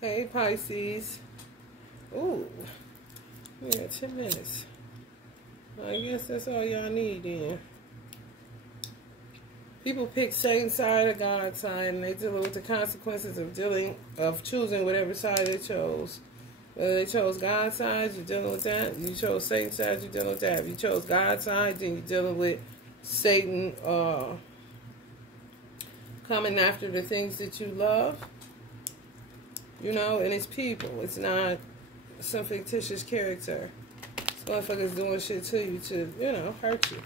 Hey, Pisces. Ooh, we got 10 minutes. I guess that's all y'all need then. People pick Satan's side or God's side, and they deal with the consequences of choosing whatever side they chose. Whether they chose God's side, you're dealing with that. You chose Satan's side, you're dealing with that. If you chose God's side, then you're dealing with Satan coming after the things that you love. You know, and it's people. It's not some fictitious character. This motherfucker's doing shit to you to, you know, hurt you.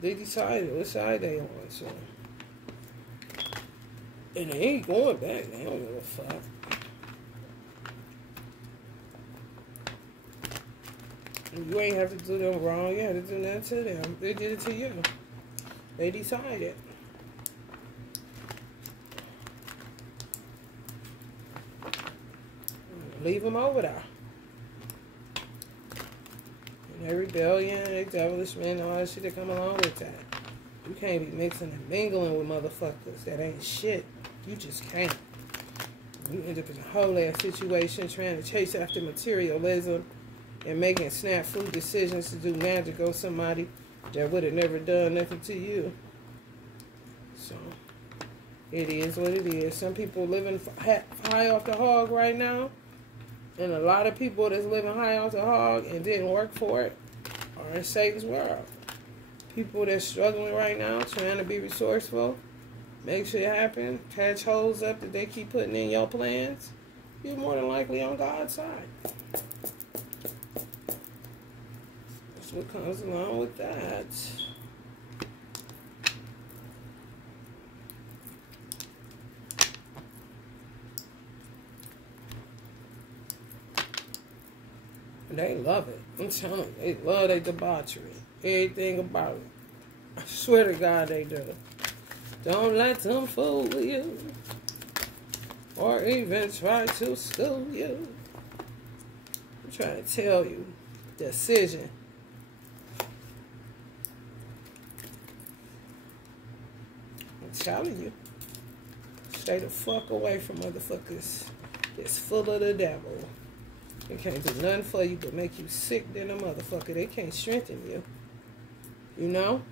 They decided what side they on, so. And they ain't going back. They don't give a fuck. You ain't have to do them wrong. You had to do that to them. They did it to you. They decided. Leave them over there. And their rebellion, their devilishment, all that shit that come along with that. You can't be mixing and mingling with motherfuckers that ain't shit. You just can't. You end up in a whole ass situation trying to chase after materialism and making snafu decisions to do magic on somebody that would have never done nothing to you. So, it is what it is. Some people living high off the hog right now. And a lot of people that's living high off the hog and didn't work for it are in Satan's world. People that's struggling right now, trying to be resourceful, make shit happen, patch holes up that they keep putting in your plans, you're more than likely on God's side. That's what comes along with that. They love it. I'm telling you, they love their debauchery. Everything about it. I swear to God they do. Don't let them fool you. Or even try to school you. I'm trying to tell you. Decision. I'm telling you. Stay the fuck away from motherfuckers that's full of the devil. They can't do nothing for you but make you sick than a motherfucker. They can't strengthen you. You know?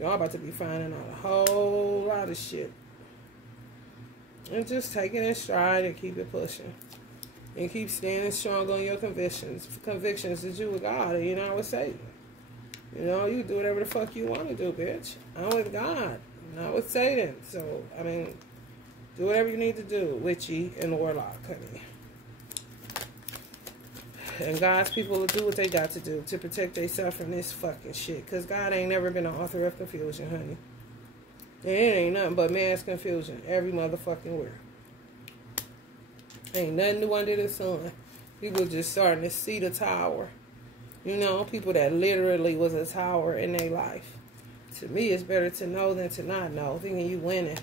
Y'all about to be finding out a whole lot of shit. And just take it in stride and keep it pushing. And keep standing strong on your convictions. Convictions that you with God and you're not with Satan. You know, you do whatever the fuck you want to do, bitch. I'm with God, not with Satan. So, I mean, do whatever you need to do, witchy and warlock, honey. And God's people will do what they got to do to protect themselves from this fucking shit. Because God ain't never been an author of confusion, honey. And it ain't nothing but mass confusion every motherfucking where. Ain't nothing new under the sun. People just starting to see the tower. You know, people that literally was a tower in their life. To me, it's better to know than to not know. Thinking you winning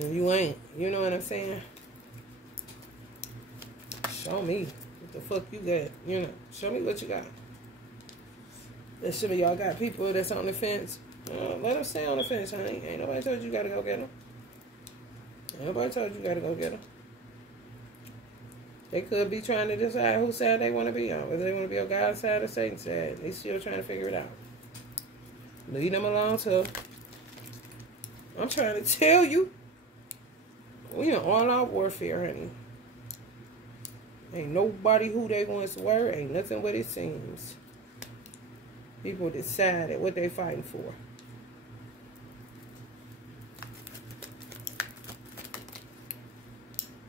and you ain't. You know what I'm saying? Show me. The fuck you got, you know, show me what you got. And some of y'all got people that's on the fence. Let them stay on the fence, honey. Ain't nobody told you gotta go get them. Ain't nobody told you gotta go get them. They could be trying to decide whose side they want to be on. Whether they want to be on God's side or Satan's side. They still trying to figure it out. Leave them alone too. I'm trying to tell you. We in all out warfare, honey. Ain't nobody who they once were. Ain't nothing what it seems. People decided what they fighting for.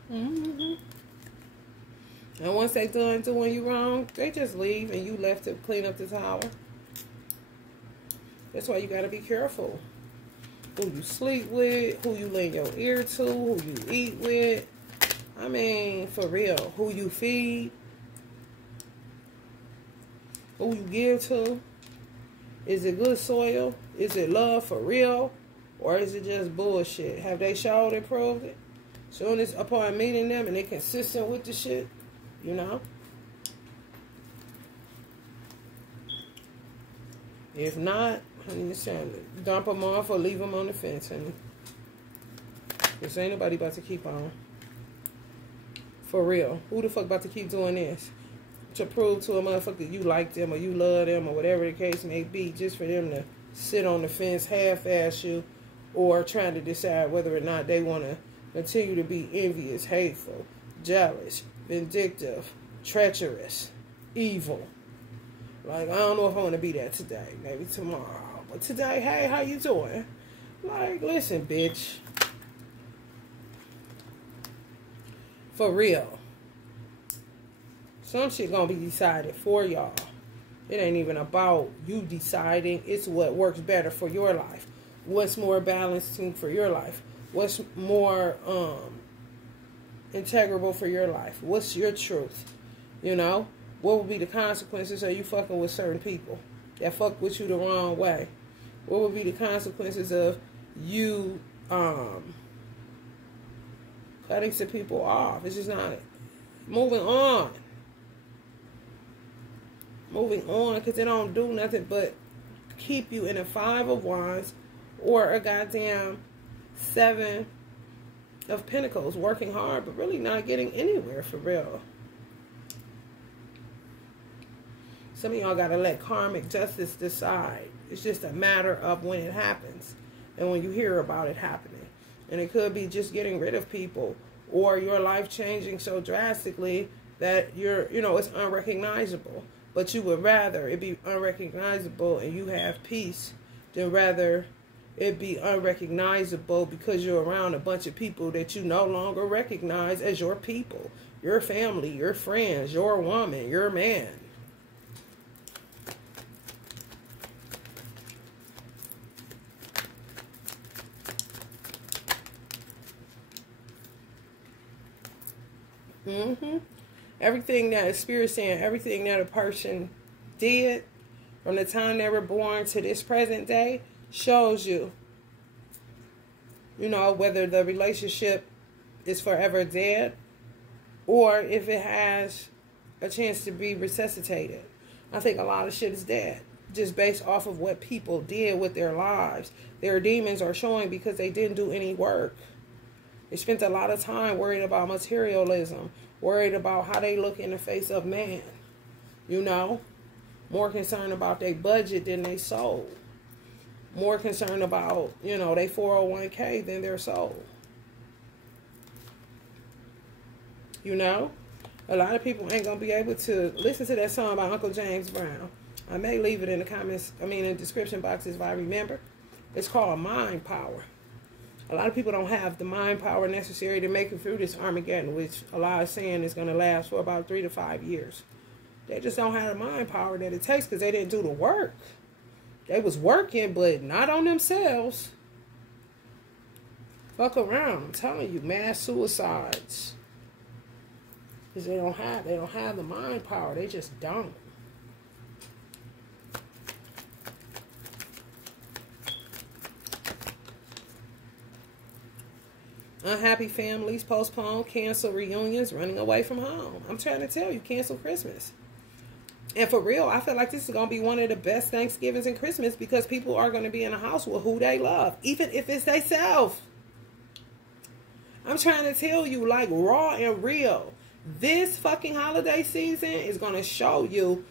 And once they done doing you wrong, they just leave and you left to clean up the tower. That's why you got to be careful. Who you sleep with, who you lend your ear to, who you eat with. I mean, for real, who you feed, who you give to. Is it good soil? Is it love for real? Or is it just bullshit? Have they showed and proved it? Soon as upon meeting them and they're consistent with the shit, you know? If not, honey, it's time to dump them off or leave them on the fence, honey. Because ain't nobody about to keep on. For real. Who the fuck about to keep doing this? To prove to a motherfucker you like them or you love them or whatever the case may be, just for them to sit on the fence, half-ass you, or trying to decide whether or not they want to continue to be envious, hateful, jealous, vindictive, treacherous, evil. Like, I don't know if I want to be that today. Maybe tomorrow. But today, hey, how you doing? Like, listen, bitch. For real. Some shit gonna be decided for y'all. It ain't even about you deciding. It's what works better for your life. What's more balancing for your life? What's more integrable for your life? What's your truth? You know? What would be the consequences of you fucking with certain people that fuck with you the wrong way? What would be the consequences of you cutting some people off? It's just not moving on. Moving on, because it don't do nothing but keep you in a 5 of Wands or a goddamn 7 of Pentacles, working hard but really not getting anywhere for real. Some of y'all got to let karmic justice decide. It's just a matter of when it happens and when you hear about it happening. And it could be just getting rid of people or your life changing so drastically that it's unrecognizable. But you would rather it be unrecognizable and you have peace than rather it be unrecognizable because you're around a bunch of people that you no longer recognize as your people, your family, your friends, your woman, your man. Everything that is spirit saying, everything that a person did from the time they were born to this present day shows you, whether the relationship is forever dead or if it has a chance to be resuscitated. I think a lot of shit is dead just based off of what people did with their lives. Their demons are showing because they didn't do any work. They spent a lot of time worried about materialism, worried about how they look in the face of man. More concerned about their budget than their soul. More concerned about, their 401k than their soul. A lot of people ain't going to be able to listen to that song by Uncle James Brown. I may leave it in the comments, in the description boxes if I remember. It's called Mind Power. A lot of people don't have the mind power necessary to make it through this Armageddon, which a lot is saying is going to last for about 3 to 5 years. They just don't have the mind power that it takes because they didn't do the work. They was working, but not on themselves. Fuck around. I'm telling you, mass suicides. Because they don't have the mind power. They just don't. Unhappy families, postpone, cancel reunions, running away from home. I'm trying to tell you, cancel Christmas. And for real, I feel like this is going to be one of the best Thanksgivings and Christmas because people are going to be in the house with who they love, even if it's they self. I'm trying to tell you, like, raw and real. This fucking holiday season is going to show you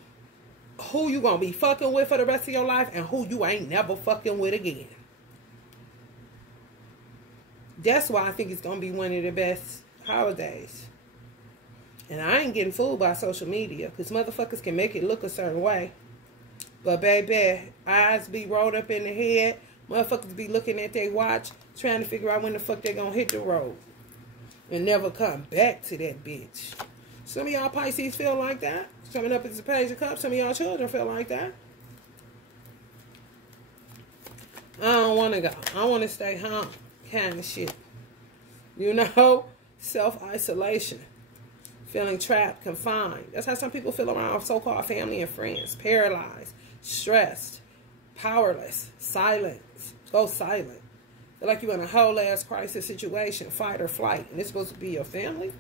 who you going to be fucking with for the rest of your life and who you ain't never fucking with again. That's why I think it's going to be one of the best holidays. And I ain't getting fooled by social media because motherfuckers can make it look a certain way. But baby, eyes be rolled up in the head. Motherfuckers be looking at their watch trying to figure out when the fuck they going to hit the road. And never come back to that bitch. Some of y'all Pisces feel like that. Coming up as a Page of Cups. Some of y'all children feel like that. I don't want to go. I want to stay home. Kind of shit. Self-isolation. Feeling trapped, confined. That's how some people feel around so-called family and friends. Paralyzed, stressed, powerless, silent. Go silent. Feel like you're in a whole ass crisis situation, fight or flight. And it's supposed to be your family?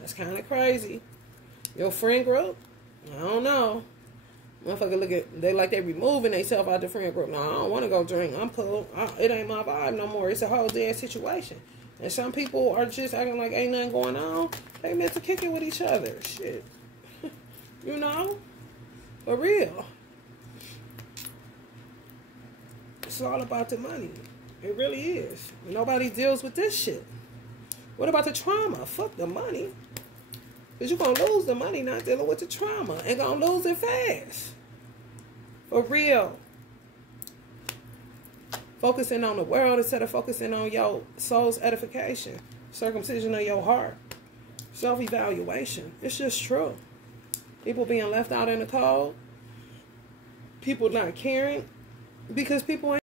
That's kind of crazy. Your friend group? I don't know. Motherfucker look at, they like they removing themselves out the friend group. No, I don't want to go drink. I'm cool. It ain't my vibe no more. It's a whole dead situation. And some people are just acting like ain't nothing going on. They meant to kick it with each other. Shit. You know? For real. It's all about the money. It really is. Nobody deals with this shit. What about the trauma? Fuck the money. Because you're going to lose the money not dealing with the trauma. And going to lose it fast. For real. Focusing on the world instead of focusing on your soul's edification. Circumcision of your heart. Self-evaluation. It's just true. People being left out in the cold. People not caring. Because people ain't